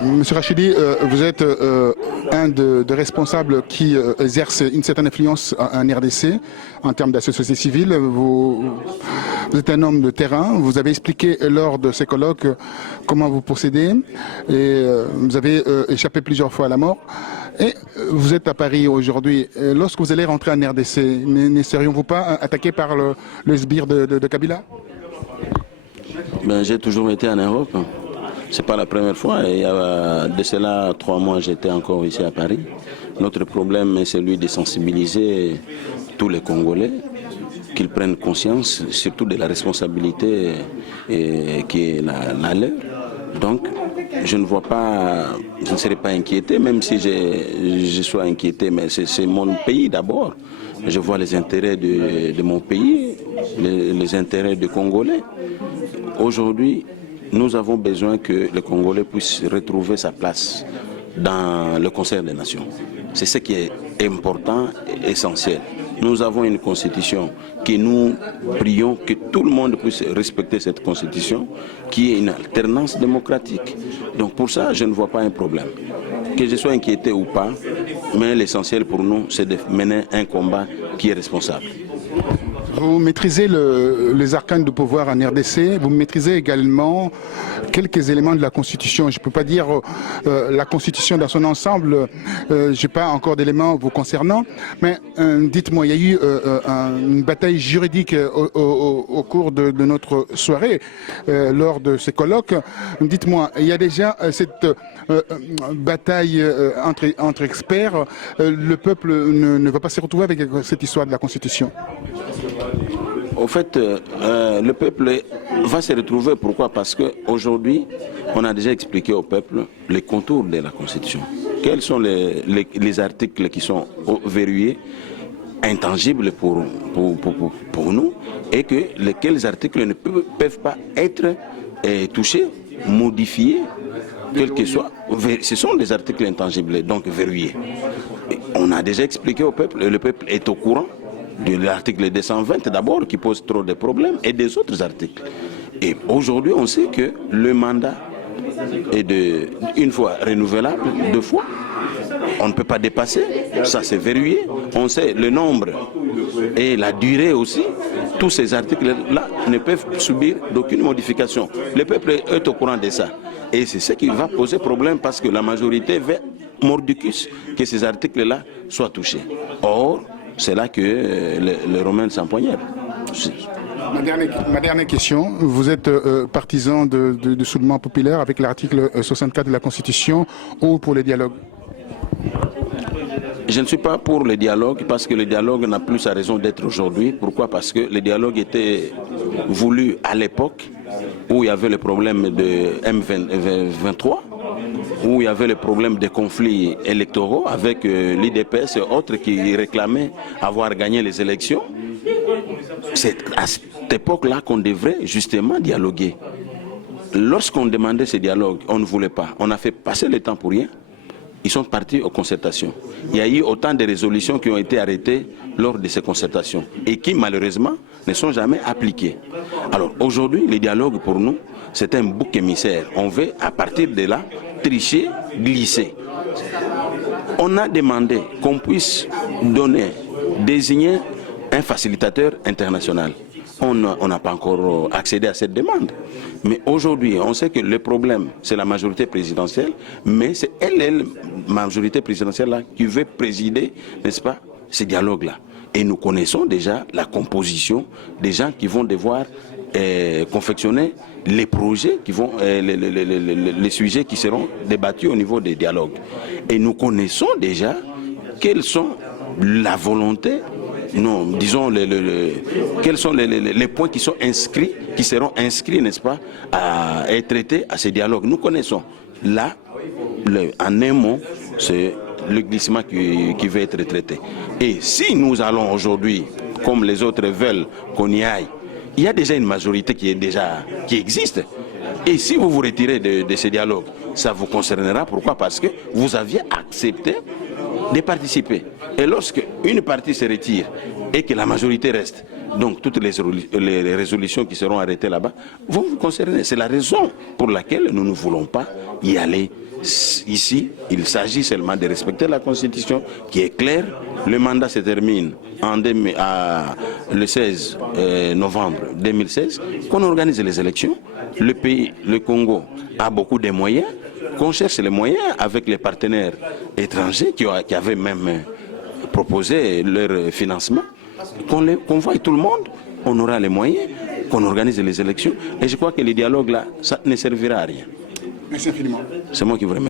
Monsieur Rachidi, vous êtes un de responsables qui exerce une certaine influence en RDC en termes d'association civile. Vous êtes un homme de terrain. Vous avez expliqué lors de ces colloques comment vous procédez et vous avez échappé plusieurs fois à la mort. Et vous êtes à Paris aujourd'hui. Lorsque vous allez rentrer en RDC, ne serions-vous pas attaqué par le sbire de Kabila? Ben, j'ai toujours été en Europe. C'est pas la première fois. Il y a de cela 3 mois, j'étais encore ici à Paris. Notre problème est celui de sensibiliser tous les Congolais, qu'ils prennent conscience, surtout de la responsabilité qui est la leur. Donc, je ne vois pas, je ne serai pas inquiété, même si je sois inquiété, mais c'est mon pays d'abord. Je vois les intérêts de mon pays, les intérêts des Congolais. Aujourd'hui, nous avons besoin que le Congolais puisse retrouver sa place dans le concert des nations. C'est ce qui est important et essentiel. Nous avons une constitution que nous prions que tout le monde puisse respecter cette constitution, qui est une alternance démocratique. Donc pour ça, je ne vois pas un problème. Que je sois inquiété ou pas, mais l'essentiel pour nous, c'est de mener un combat qui est responsable. Vous maîtrisez les arcanes du pouvoir en RDC, vous maîtrisez également quelques éléments de la Constitution. Je ne peux pas dire la Constitution dans son ensemble, je n'ai pas encore d'éléments vous concernant, mais dites-moi, il y a eu une bataille juridique au cours de notre soirée, lors de ces colloques. Dites-moi, il y a déjà cette bataille entre experts, le peuple ne va pas se retrouver avec cette histoire de la Constitution. Au fait, le peuple va se retrouver. Pourquoi? Parce qu'aujourd'hui, on a déjà expliqué au peuple les contours de la Constitution. Quels sont les articles qui sont verrouillés, intangibles pour nous, et que quels articles ne peuvent pas être touchés, modifiés, quel que soit. Ce sont des articles intangibles, donc verrouillés. Et on a déjà expliqué au peuple, et le peuple est au courant de l'article 220 d'abord, qui pose trop de problèmes, et des autres articles. Et aujourd'hui, on sait que le mandat est une fois renouvelable, 2 fois. On ne peut pas dépasser, ça c'est verrouillé. On sait le nombre et la durée aussi. Tous ces articles-là ne peuvent subir d'aucune modification. Le peuple est au courant de ça. Et c'est ce qui va poser problème, parce que la majorité veut mordicus que ces articles-là soient touchés. Or, c'est là que les Romains s'empoignèrent. Ma dernière question, vous êtes partisan du soulèvement populaire avec l'article 64 de la Constitution ou pour le dialogue? Je ne suis pas pour le dialogue, parce que le dialogue n'a plus sa raison d'être aujourd'hui. Pourquoi? Parce que le dialogue était voulu à l'époque où il y avait le problème de M23, où il y avait le problème des conflits électoraux avec l'IDPS et autres qui réclamaient avoir gagné les élections. C'est à cette époque-là qu'on devrait justement dialoguer. Lorsqu'on demandait ce dialogue, on ne voulait pas. On a fait passer le temps pour rien. Ils sont partis aux concertations. Il y a eu autant de résolutions qui ont été arrêtées lors de ces concertations et qui, malheureusement, ne sont jamais appliquées. Alors aujourd'hui, le dialogue pour nous, c'est un bouc émissaire. On veut, à partir de là, tricher, glisser. On a demandé qu'on puisse désigner un facilitateur international. On n'a pas encore accédé à cette demande. Mais aujourd'hui, on sait que le problème, c'est la majorité présidentielle, mais c'est elle, majorité présidentielle-là, qui veut présider, n'est-ce pas, ces dialogues-là. Et nous connaissons déjà la composition des gens qui vont devoir confectionner les projets, les sujets qui seront débattus au niveau des dialogues. Et nous connaissons déjà quelles sont la volonté, non, disons, quels sont les points qui sont inscrits, qui seront inscrits, n'est-ce pas, à être traités à ces dialogues. Nous connaissons. Là, en un mot, c'est le glissement qui veut être traité. Et si nous allons aujourd'hui, comme les autres veulent qu'on y aille, il y a déjà une majorité qui existe. Et si vous vous retirez de ces dialogues, ça vous concernera. Pourquoi? Parce que vous aviez accepté de participer. Et lorsque une partie se retire et que la majorité reste, Donc toutes les résolutions qui seront arrêtées là-bas vont vous concerner. C'est la raison pour laquelle nous ne voulons pas y aller. Ici, il s'agit seulement de respecter la Constitution qui est claire. Le mandat se termine le 16 novembre 2016, qu'on organise les élections. Le pays, le Congo, a beaucoup de moyens, qu'on cherche les moyens avec les partenaires étrangers qui avaient même proposé leur financement, qu'on voie tout le monde, on aura les moyens, qu'on organise les élections. Et je crois que le dialogue là, ça ne servira à rien. Merci infiniment. C'est moi qui vous remercie.